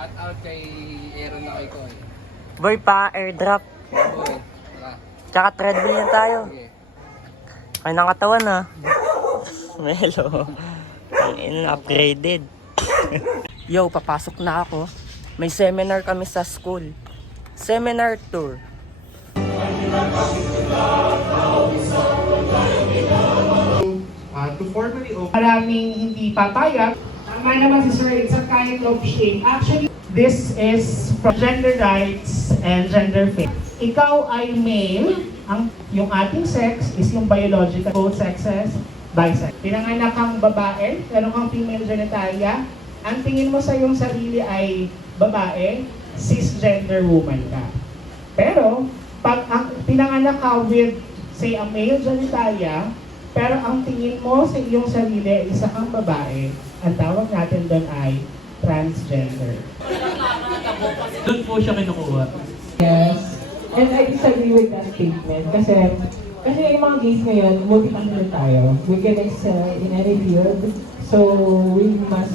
Shout out kay Aaron na kay Koy. Boy, pa airdrop. Boy, tara. Tsaka treadmill yan tayo. Sige. Kaya ng katawan ha. Melo. Ang upgraded. Yo, papasok na ako. May seminar kami sa school. Seminar tour. To formally open. Maraming hindi papayag. Tama naman si Sir, it's a kind of shame. Actually, this is from gender rights and gender fair. Ikaw ay male, yung ating sex is yung biological, both sexes, bisex. Pinanganak kang babae, meron kang female genitalia, ang tingin mo sa iyong sarili ay babae, cisgender woman ka. Pero, pag pinanganak ka with, say, a male genitalia, pero ang tingin mo sa iyong sarili ay isa kang babae, ang tawag natin doon ay transgender. Doon po siya kinukuha. Yes. And I disagree with that statement kasi yung mga gays ngayon, multicultural tayo. We can excel in any field. So we must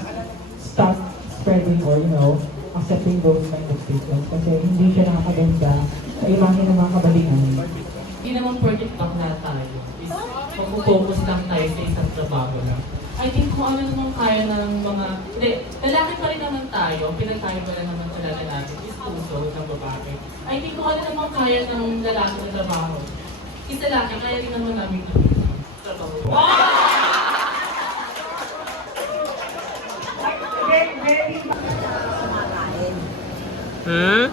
stop spreading or, accepting those kind of statements kasi hindi siya nakakaganda sa imahe ng mga kabalingan. Hindi naman project back na tayo. Is mag-focus lang tayo sa isang trabaho lang. I think kung ano naman kaya ng mga... Hindi, lalaki pa rin naman tayo. Pinagtayo pa rin naman talaga natin is puso ng babae. I think kung ano naman kaya ng lalaki na trabaho, is lalaki, kaya rin naman namin trabaho. Hmm?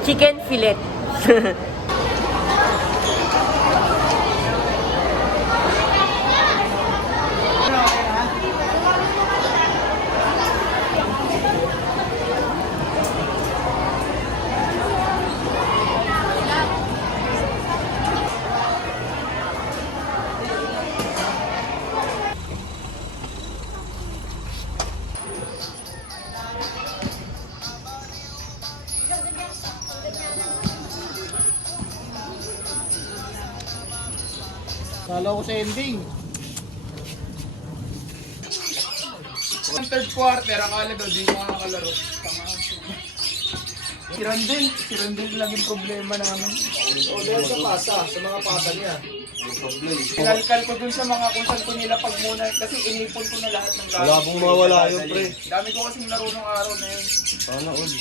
Chicken fillet. Kala ko sa ending. Ang third quarter, akala daw, di ko nakakalaro. Si Randin lang yung problema namin. O dahil sa pasa, sa mga pasa niya. Kinalkal ko dun sa mga kung saan ko nilapag muna kasi inipon ko na lahat ng gamit. Wala pong mawala yun, pre. Dami ko kasing laro ng araw na yun. Sana all.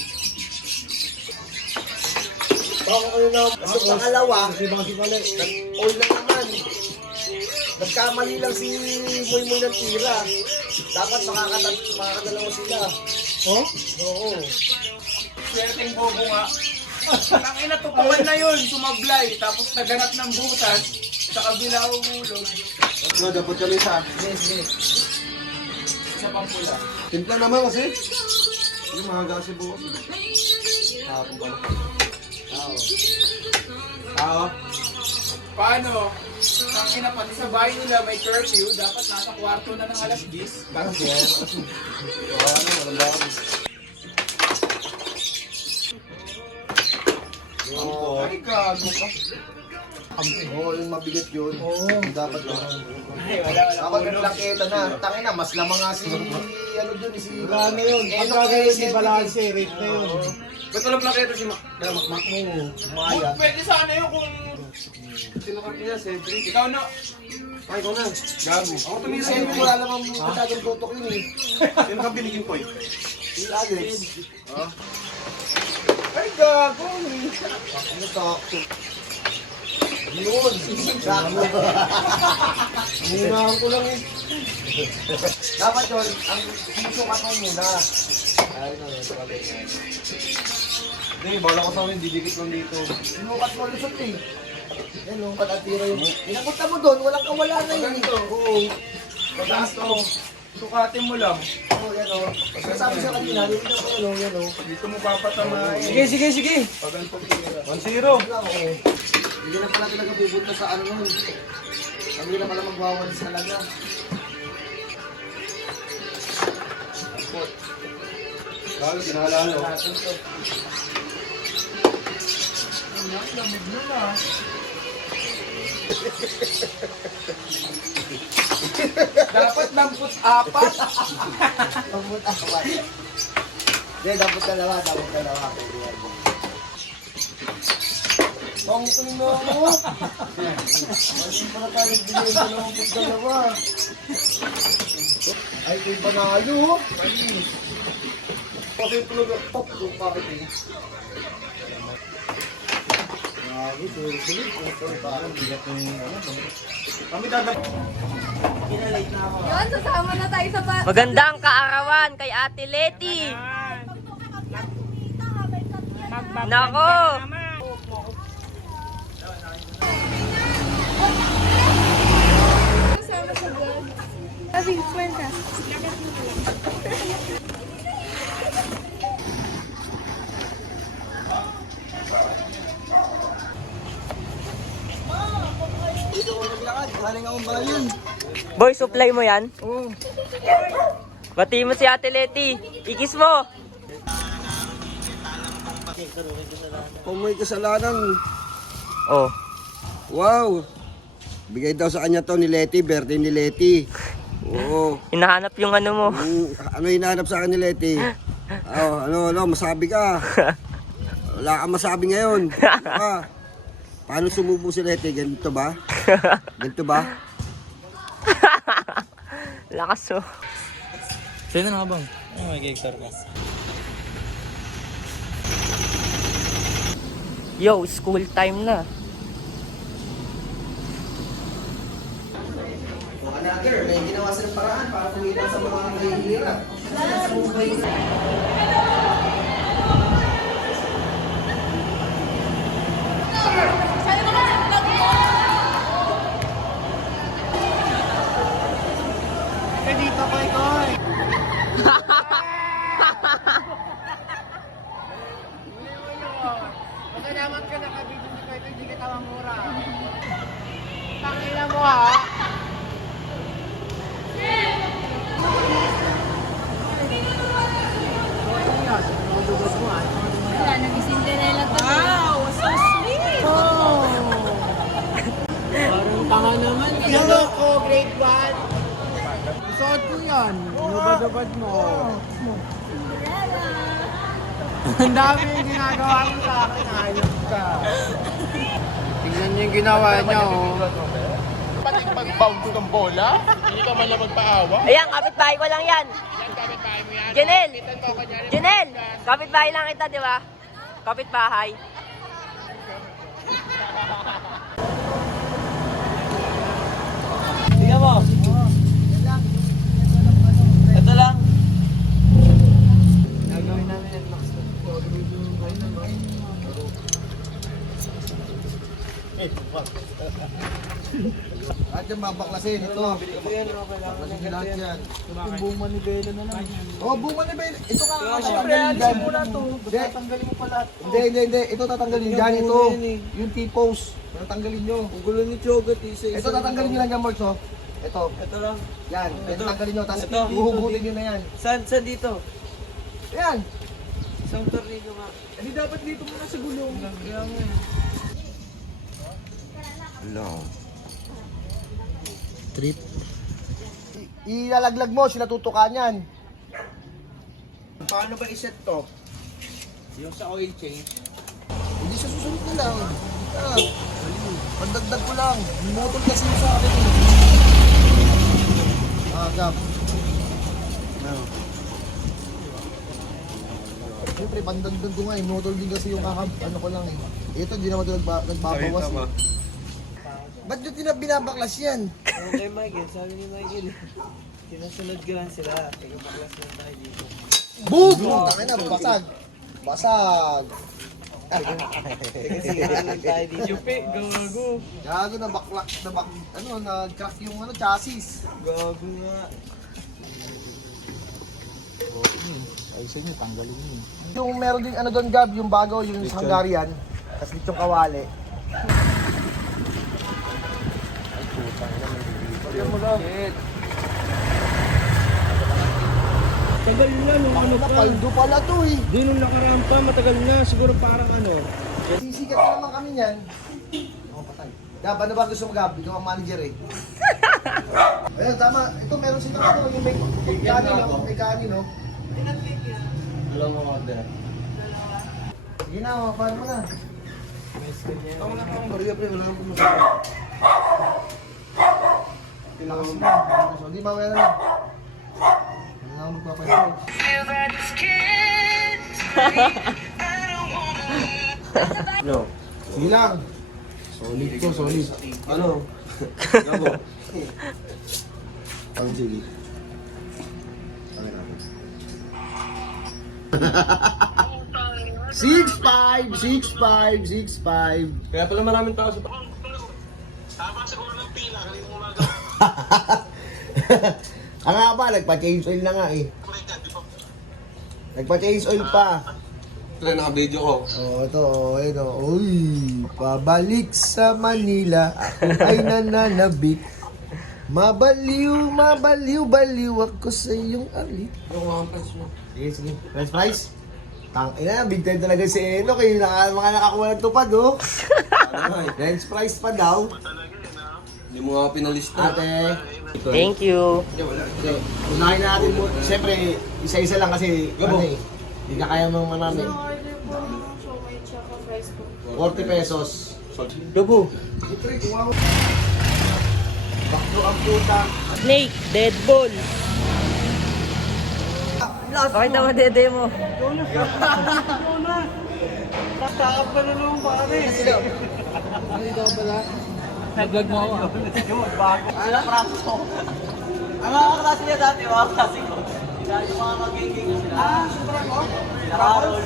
Baka kayo na, ang pangalawa, all lang naman. Nagkamali lang si Moy ng tira. Dapat makakadalawa sila. Oh? Oo. Swerteng bobo nga. Tangina, tupawan na yun, sumablay. Tapos naganap ng butas, sa kabila umulog. Dapat kami sa. Isa pang pula. Timpla naman kasi. Yung mga kasi bukas. Hapon pa na. Tao. Paano? Tangina, pati sa bahay nila may curfew, dapat nasa kwarto na ng alas 10. Kasi yan. Ay, gago ka. Oo, yung mabigat yun. Dapat naman. Ay, wala Dapat ulo. naglakita na. Tangin na, mas lamang nga si... Ano dun, si... Ano yun? Pagka ganyan si balance, rate na yun. Ba't walang plaketa si Makmak mo. Maya. Pwede sana yun kung... Sino ka niya, Cedric? Ikaw na. Ay, ikaw na. Gago. Ako tumira sa'yo, wala namang matagong tutok yun eh. Sino kang binigyan ko eh? Si Alex. Ay, gago. Ano to? Yun. Gago. Hinahan ko lang eh. Dapat yun, ang susukat mo muna. Ay, no, Hindi, bala ko sa akin, didikit lang dito. sinukat mo lusot eh. Yan o, patatira yun. Pinapunta mo doon, walang kawala na yun. Ganito. Oo. Ganito. Sukatin mo lang. Oo, yan o. Sabi sa kanina, yun na ko, yan o. Dito mo papatamahin. Sige. Pag ganito tira. 1-0. Lang o. Hindi na pala talaga pupunta sa ano nun. Hindi na pala magwawalis talaga. Lalo, kinahalaan o. Dapat 24. Pagpunta ka ba? Hindi, dapat dalawa. Pangkunin mo ako. Mali pa na tayo bigyan ng dalawa. Ay, kung panalo. Kasi tulog ang pop. Bakit eh? Grabe, sulit. Parang bigat yung kami dadap. Yun, sasama na tayo sa Magandang kaarawan kay Ate Leti. Nako. Kasama sa vlog. Sabi, friend ka. Dito ko naglakad. Galing akong bayan. Boy, supply mo yan? Oo. Bati mo si Ate Leti. Ikis mo. Kung may kasalanan, Oh. wow! Bigay daw sa kanya to ni Leti, birthday ni Leti. Oo. Hinahanap yung ano mo. Ano hinahanap sa akin ni Leti? Oh, ano, masabi ka. Wala kang masabi ngayon. Paano sumubo si Leti? Ganito ba? Ganito ba? Lakas oh. Sino na ka bang? Ay, may gigtar ka. Yo, school time na. Another, may ginawa silang paraan para kumita sa mga mahihirap. Dito ko ikaw. Magkanaman ka na kabito ni Koy, hindi ka tawang mura. Tangina mo ha. Wala, nag-Cinderella to. Wow, so sweet. Parang tanga naman. Hello ko, grade 1. Suot ko yan. Nubad-ubad mo. Ang dami yung ginagawa mo sa akin. Ayos ka. Tingnan niyo yung ginawa niya, oh. Pati mag-bounce ng bola? Hindi ka man lang magpaawa? Ayan, kapitbahay ko lang yan. Yan, kapit-bahay mo yan. Janel! Kitan mo kanya rin. Janel! Kapitbahay lang kita, di ba? Kapitbahay. Tingnan mo. Ito lang. Gagawin namin ang max na po. At yung mabaklasin, ito. Baklasin lahat yan. Yung buong manibela na lang. Oh, bunga ni Ben. Ito nga. Siyempre, alisin mo na to. Tatanggalin mo pala. Hindi. Ito tatanggalin dyan. Ito. Yung T-pose. Tatanggalin nyo. Ang gulo ni Chogat, isa. Ito tatanggalin nyo lang yan, Marks, oh. Ito. Ito lang. Yan. Ito tatanggalin nyo. Tapos Ito. huhugutin nyo na yan. Saan dito? Yan. Isang tornado nga. Hindi dapat dito muna sa gulong. Kaya mo eh. Hello. Trip. Ilalaglag mo, sila tutukan yan. Paano ba iset to? Yung sa oil change. Hindi siya susunod na lang. Pandagdag ko lang. Motor kasi yung sa akin. Gap. Siyempre, pandagdag ko nga eh. Motor din kasi yung ano ko lang eh. Ito, hindi naman ito nagbabawas eh. Ba't nyo binabaklas yan? Okay, Michael. Sabi ni Michael, sinasunod ko lang sila. Tigapaklas lang tayo dito. Boom! Taka na, basag. Basag. Sige lang tayo dito. Yupi, gago. Gago na nag-crack yung chassis. Gago nga. Yung meron din doon, Gab, yung bago, yung Hungarian. Tapos dito yung kawali. Tagal na nung ano pa. Paldo pala to eh. Di nung nakaraan pa, matagal na. Siguro parang ano. Sisikat na naman kami niyan. Ako patay. Gab, ano ba gusto mo, Gab? Ikaw ang manager eh. Ayun, tama. Ito, meron sila ano, yung may kanin, no? May kanin, no? Dalawang order. Sige na, paano mo na? Ako na akong bariya, pre. Wala nang pumasok. Pilakas mo. So, di ba meron na? Wala na akong magpapalit. No. Sige lang. Solid ko, solid. Ano? Gabo. Ang sige. Okay na. 6'5", 6'5", 6'5". Kaya pala maraming tao sa... Ang nga ba, nagpa-change oil na nga eh. Nagpa-change oil pa. Ito naka-video ko. Ito, ito. Uy, pabalik sa Manila, ako ay nananabik. Mabaliw, mabaliw, baliw ako sa iyong alit. Sige, sige. French fries? Ina, big time talaga si Enoch eh. Mga nakakuha ng tupad, oh. French fries pa daw. Hindi mo nga pinalista. Ate. Thank you. Okay, unahin natin mo. Siyempre, isa-isa lang kasi, ano eh. Hindi ka kaya mong manami. Order po ng siomay tsaka fries po. 40 pesos. Dugo. Bakto ang puta. Snake, dead ball. Bakit naman dede mo? Takap ka na naman pare. Nag-vlog mo ako. Ano praso? Ang mga klase niya dati, mga klase ko. Yung mga magiging sila. Super ko? Si Carol.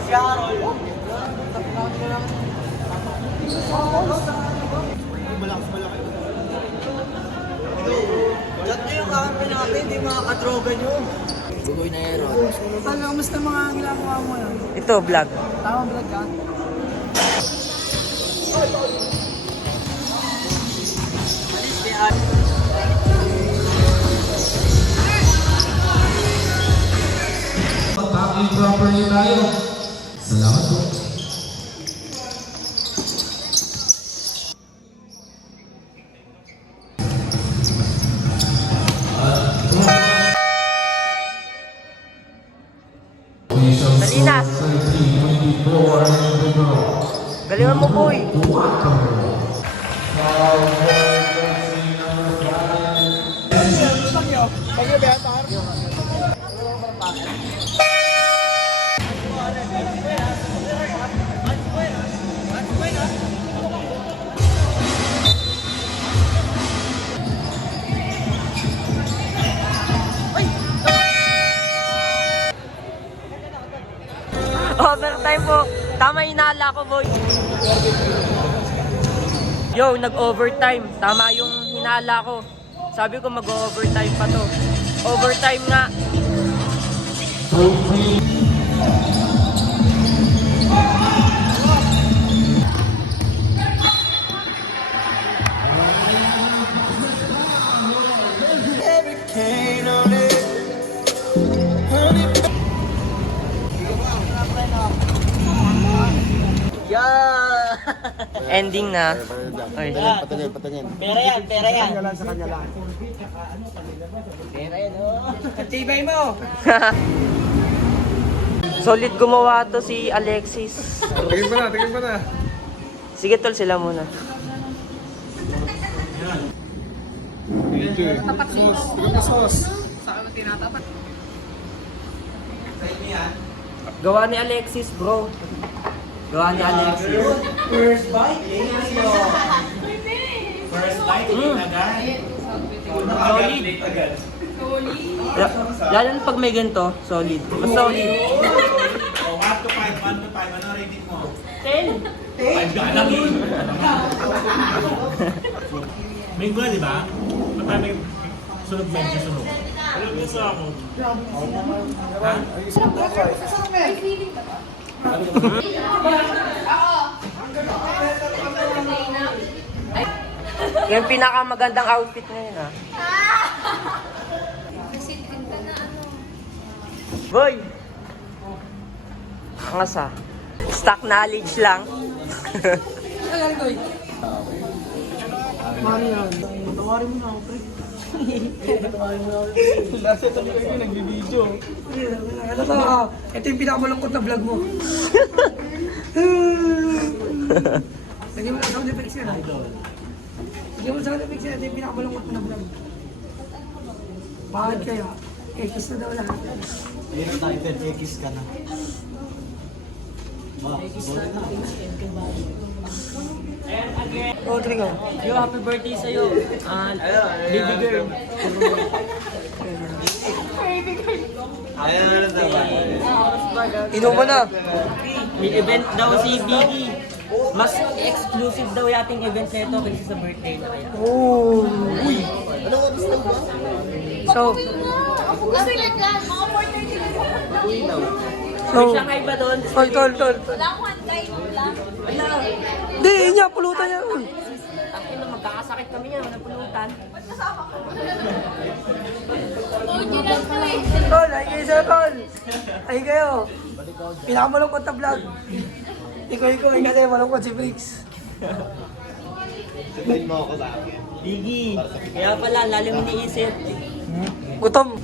Chat nyo yung kamera natin, hindi mga kadroga nyo. Bugoy na yan. Ano, kamusta mga ginagawa mo yan? Ito, vlog. Tamang vlog ka? Packing properly tayo. Salamat po. Dali na. Galingan mo, boy. Overtime po. Tama yung hinala ko, boy. Yo, nag-overtime. Tama yung hinala ko. Sabi ko mag-overtime pa to. Overtime nga. Ending na. Ay. Patagin. Pera yan, pera yan. Kanya lang sa kanya lang. Pera yan, oh. Tibay mo. Solid gumawa to si Alexis. Tingin pa na. Sige tol, sila muna. Gawa ni Alexis, bro. Gawa ni Alexis. First bite, First bite, Solid. Lalo na pag may ganito, solid. Mas solid. 1 to 5, 1 to 5. Ano rating mo? 10. 5 ka lang eh. Minggo na, di ba? Matay may sunog medyo sunog. Ano gusto ako? Ha? Yung pinakamagandang outfit ngayon, ha? Boy! Angas, ha? Stock knowledge lang. Ito yung pinakamalungkot na vlog mo. Lagyan mo na sound effects yan. Lagyan mo na sound effects yan. Ito yung pinakamalungkot na vlog. Bakit kaya? Kiss na daw lahat. Hindi na tayo, kiss ka na. Rodrigo. Yo, happy birthday sa'yo. Baby girl. Ayun na naman. Inom mo na. May event daw si Biggie. Mas exclusive daw yating event nito kaysa sa birthday na kaya. Oh. So, Kasi like that, mga 4:30. May Shanghai ba doon? Tol. Wala akong hantay. Wala. Hindi, niya, pulutan niya. Uy. Akin na magkakasakit kami yan, walang pulutan. Original to eh. Tol, ay kayo sa'yo, tol. Ay kayo. Pinakamalungkot na vlog. Ikaw, kasi malungkot si Briggs. Biggie, kaya pala, lalim iniisip. Gutom.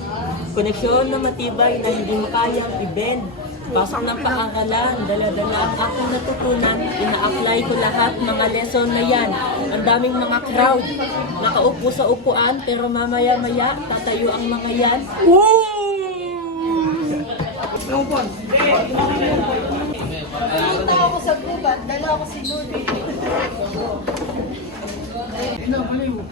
Koneksyon na matibay na hindi mo kayang i-bend. Pasok ng paaralan, dala-dala ang aking natutunan. Ina-apply ko lahat mga lesson na yan. Ang daming mga crowd. Nakaupo sa upuan, pero mamaya-maya, tatayo ang mga yan. Lungkot. Pumunta ako sa gubat. Dala ako si Lord. Ina, mali mo.